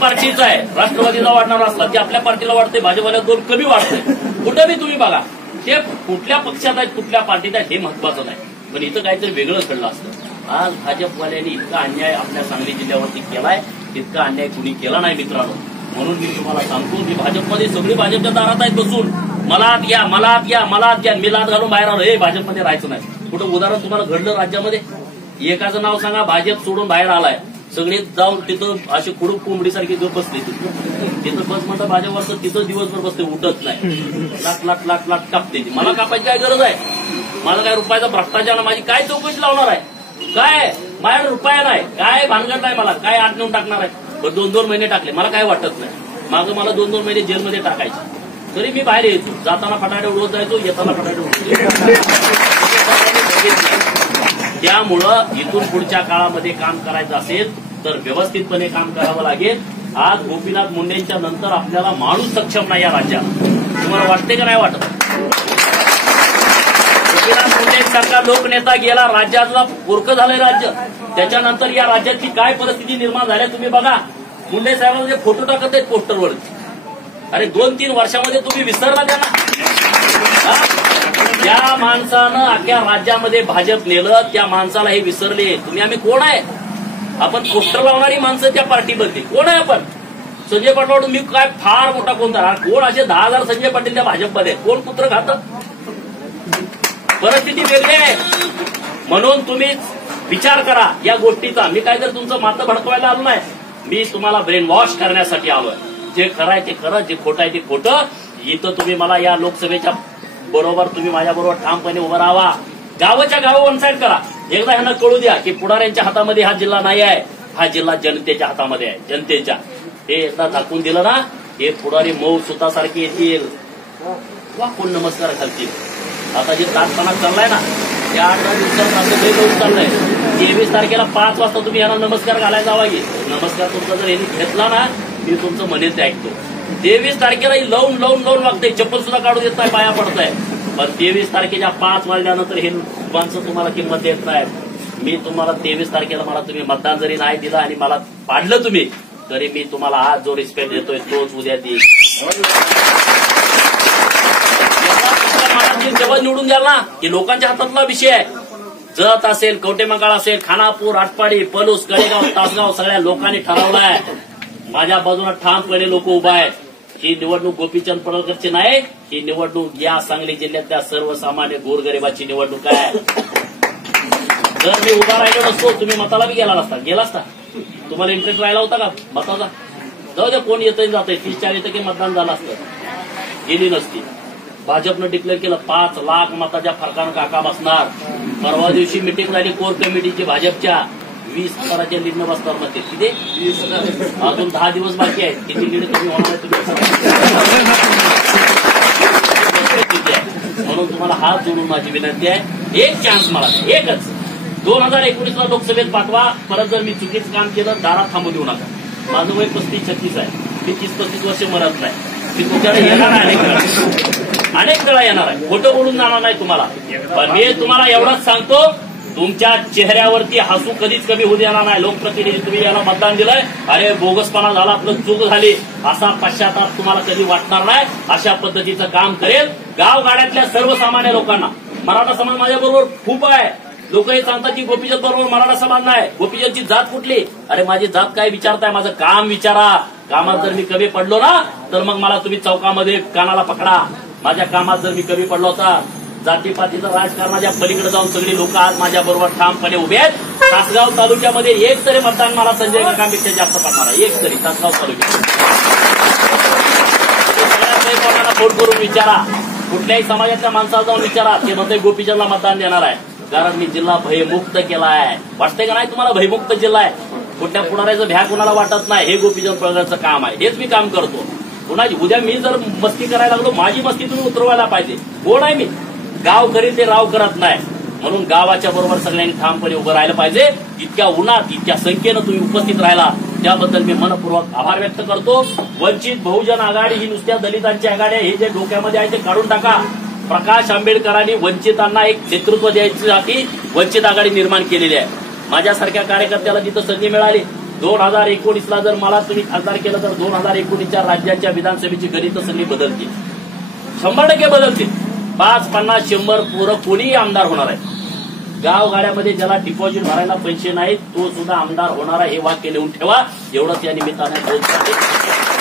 पार्टीचा आहे, राष्ट्रवादीला वाढणार असला की आपल्या पार्टीला वाढते, भाजपला 2 कमी वाढते. कुठं बी तुम्ही बघा, ते कुठल्या पक्षात आहेत, कुठल्या पार्टीत आहेत हे महत्वाचं नाही, पण इथं काहीतरी वेगळं घडलं असतं. आज भाजपवाल्यांनी इतका अन्याय आपल्या सांगली जिल्ह्यावरती केलाय, तितका अन्याय कुणी केला नाही मित्रांनो. म्हणून मी तुम्हाला सांगतो की भाजपमध्ये सगळी भाजपच्या दारात आहेत बसून, मला आत घ्या, मला आत घ्या, मला आत घ्या. मी लात घालून बाहेर आलो, हे भाजपमध्ये राहायचं नाही. कुठं उदाहरण तुम्हाला घडलं राज्यामध्ये? एकाचं नाव सांगा भाजप सोडून बाहेर आलाय, सगळे जाऊन तिथं अशी खुडूक कोंबडीसारखी जो बसले तिथं बस म्हणतं भाजपवर, तिथं दिवसभर बसते, उठत नाही, लाट लाट लाट लाट कापते. मला कापायची काय गरज आहे? माझा काय रुपयाचा भ्रष्टाचार, माझी काय चौकशी लावणार आहे? काय माझ्या रुपया नाही, काय भानगड नाही, मला काय आत नेऊन टाकणार आहे? 2-2 महिने टाकले, मला काय वाटत नाही. मागं मला 2-2 महिने जेलमध्ये टाकायचे, तरी मी बाहेर यायचो. जाताना फटाटे उडवत जायचो, येताना फटाटे उडवत. त्यामुळं इथून पुढच्या काळामध्ये काम करायचं असेल तर व्यवस्थितपणे काम करावं लागेल. आज गोपीनाथ मुंडेंच्या नंतर आपल्याला माणूस सक्षम नाही या राज्यात. तुम्हाला वाटते का नाही वाटत? गोपीनाथ मुंडेंसारखा लोकनेता गेला, राज्यातला पोरकं झालंय राज्य. त्याच्यानंतर या राज्याची काय परिस्थिती निर्माण झाली तुम्ही बघा. मुंडे साहेबांचे फोटो टाकत आहेत पोस्टरवर. अरे 2-3 वर्षामध्ये तुम्ही विसरला त्यांना. ज्या माणसानं अख्ख्या राज्यामध्ये भाजप नेलं त्या माणसाला हे विसरले. तुम्ही आम्ही कोण आहे? आपण पोस्टर लावणारी माणसं त्या पार्टीमध्ये कोण आहे? आपण संजय पाटील, मी काय फार मोठा कोणता कोण? असे 10,000 संजय पाटील त्या भाजपमध्ये, कोण पुत्र खातं? परिस्थिती वेगळी आहे. म्हणून तुम्ही विचार करा या गोष्टीचा. मी काय तर तुमचं मातं भडकवायला आलो नाही, मी तुम्हाला ब्रेन वॉश करण्यासाठी आलोय. जे खरं आहे ते खरं, जे खोटं आहे ते खोटं. इथं तुम्ही मला या लोकसभेच्या बरोबर तुम्ही माझ्याबरोबर ठामपणे उभं राहावा. गावाच्या गाव वन साईड करा. एकदा ह्यांना कळू द्या की पुढाऱ्यांच्या हातामध्ये हा जिल्हा नाही आहे, हा जिल्हा जनतेच्या हातामध्ये आहे, जनतेच्या. हे एकदा दाखवून दिलं ना, हे पुढारी मऊ सुतासारखे येतील, वा कोण नमस्कार घालतील. आता जे ताणपणा चाललाय ना, या 8-10 दिवसात आपलं लय लोक चाललंय. 23 तारखेला 5 वाजता तुम्ही यांना नमस्कार घालायला जावा. नमस्कार तुमचा जर यांनी घेतला ना, मी तुमचं म्हणेल ते ऐकतो. 23 तारखेला लावून लावून लावून वागते, चप्पल सुद्धा काढून देत नाही, पाया पडताय. पण 23 तारखेच्या 5 वाजल्यानंतर हे माणसं तुम्हाला किंमत देत नाहीत. मी तुम्हाला 23 तारखेला मला तुम्ही मतदान जरी नाही दिलं आणि मला पाडलं तुम्ही, तरी मी तुम्हाला आज जो रिस्पेक्ट देतोय तोच उद्या देईल. जेव्हा निवडून द्याल ना, की लोकांच्या हातातला विषय आहे. जत असेल, कवटेमंकाळ असेल, खानापूर, आटपाडी, पलूस, कडेगाव, तासगाव सगळ्या लोकांनी ठरवलाय. माझ्या बाजूला ठामपणे लोक उभा आहेत. ही निवडणूक गोपीचंद पडळकरची नाही, ही निवडणूक या सांगली जिल्ह्यातल्या सर्वसामान्य गोरगरिबाची निवडणूक आहे. जर मी उभा राहिलो नसतो, तुम्ही मताला बी गेला असता. तुम्हाला इंटरेस्ट राहिला होता का मताचा? जाऊ द्या, कोण येतंय जातंय, 30-40% मतदान झालं असतं, गेली नसती. भाजपनं डिक्लेअर केलं 5 लाख मताच्या फरकानं काका बसणार. परवा दिवशी मिटिंग झाली कोर कमिटीची भाजपच्या, 20,000च्या लीडनं बसणार मध्ये. किती? 20,000. अजून 10 दिवस बाकी आहेत. किती लीड तुम्ही होणार आहे म्हणून तुम्हाला हात जोडून माझी विनंती आहे, एक चान्स मला, एकच. 2019ला लोकसभेत पाठवा. परत जर मी चुकीचं काम केलं, दारात थांबू देऊ नका. माझं वय 35-36 आहे. मी 30-35 वर्ष मरत नाही. मी तुमच्याकडे येणार आहे, अनेक वेळा येणार आहे. खोटं बोलून जाणार नाही तुम्हाला. पण मी तुम्हाला एवढंच सांगतो, तुमच्या चेहऱ्यावरती हसू कधीच कमी होऊ देणार नाही. लोकप्रतिनिधी तुम्ही याला मतदान दिलंय, अरे बोगसपणा झाला, आपलं चूक झाली, असा पश्चाताप तुम्हाला कधी वाटणार नाही. अशा पद्धतीचं काम करेल. गावगाड्यातल्या सर्वसामान्य लोकांना, मराठा समाज माझ्याबरोबर खूप आहे. लोक हे सांगतात की गोपीचंद बरोबर मराठा समाज नाही. गोपीचंदची जात कुठली? अरे माझी जात काय विचारताय, माझं काम विचारा. कामात जर मी कमी पडलो ना, तर मग मला तुम्ही चौकामध्ये कानाला पकडा. माझ्या कामात जर मी कमी पडलो होता, जातीपातीचं राजकारणाच्या पलीकडे जाऊन सगळी लोक आज माझ्या बरोबर ठामपणे उभे आहेत. तासगाव तालुक्यामध्ये एक तरी मतदान मला संजय काकांपेक्षा जास्त पडणार आहे. एक तरी तासगाव तालुक्यात. सगळ्या फोन करून विचारा, कुठल्याही समाजातल्या माणसाला जाऊन विचारा, ते म्हणते गोपीचंदला मतदान देणार आहे. कारण मी जिल्हा भयमुक्त केला आहे. वाटतंय का नाही तुम्हाला भयमुक्त जिल्हा आहे? कुठल्या पुढाऱ्याचं भ्या कुणाला वाटत नाही. हे गोपीचंद पडळकरचं काम आहे. हेच मी काम करतो. कुणाची उद्या मी जर मस्ती करायला लागलो, माझी मस्ती तुम्ही उतरवायला पाहिजे. कोण आहे मी? गाव करील ते राव करत नाही. म्हणून गावाच्या बरोबर सगळ्यांनी ठामपणे उभं राहिलं पाहिजे. इतक्या उन्हात इतक्या संख्येनं तुम्ही उपस्थित राहिला त्याबद्दल मी मनपूर्वक आभार व्यक्त करतो. वंचित बहुजन आघाडी ही नुसत्या दलितांची आघाडी आहे. हे जे डोक्यामध्ये आहे ते काढून टाका. प्रकाश आंबेडकरांनी वंचितांना एक नेतृत्व द्यायसाठी वंचित आघाडी निर्माण केलेली आहे. माझ्यासारख्या कार्यकर्त्याला जिथं संधी मिळाली 2019ला जर मला तुम्ही खासदार केलं तर 2019च्या राज्याच्या विधानसभेची गणितं सगळी बदलतील, 100% बदलतील. 5, 50, 100 पोरं कोणीही आमदार होणार आहे. गावगाड्यामध्ये ज्याला डिपॉझिट भरायला पैसे नाहीत तो सुद्धा आमदार होणार आहे, हे वाक्य लिहून ठेवा. एवढंच या निमित्ताने बोलतो.